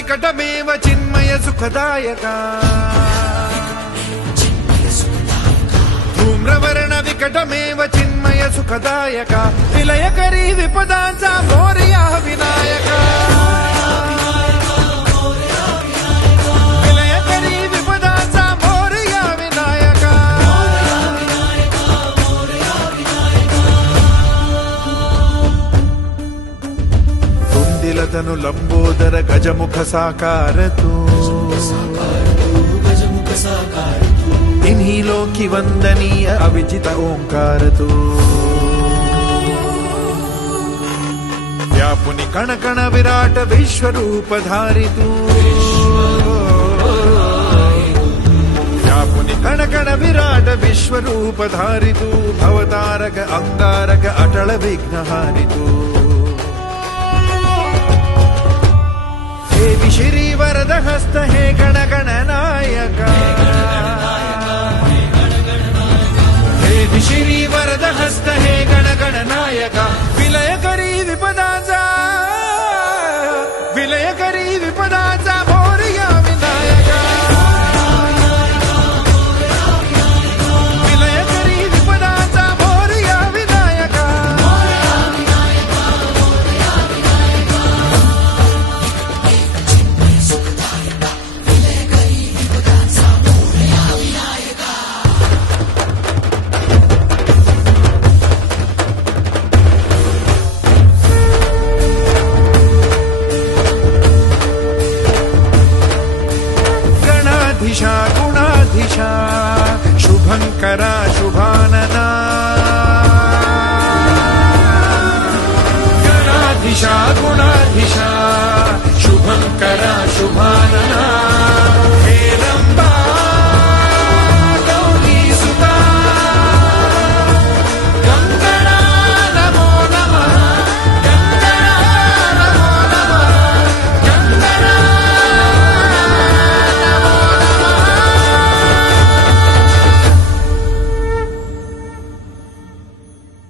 నికటమేవ చిన్మయ సుఖదాయక. ధూమ్రవరణ వికటమేవ చిన్మయ సుఖదాయక. విలయకరీ విపదాంసా భోరీ ತುಂದಿಲತನು ಲಂಬೋದರ ಗಜಮುಖ ಸಾಕಾರತು तिन्ही लोकी वंदनीय अविचित ओंकार तू व्यापुनी कण कण विराट विश्वरूप धारी तू व्यापुनी कण कण विराट विश्वरूप धारी तू भवतारक अंगारक अटल विघ्नहारी ಶ್ರೀ ವರದ ಹಸ್ತ ಹೇ ಗಣಗಣನಾಯಕ दिशा गुणाधिशा शुभङ्करा शुभानना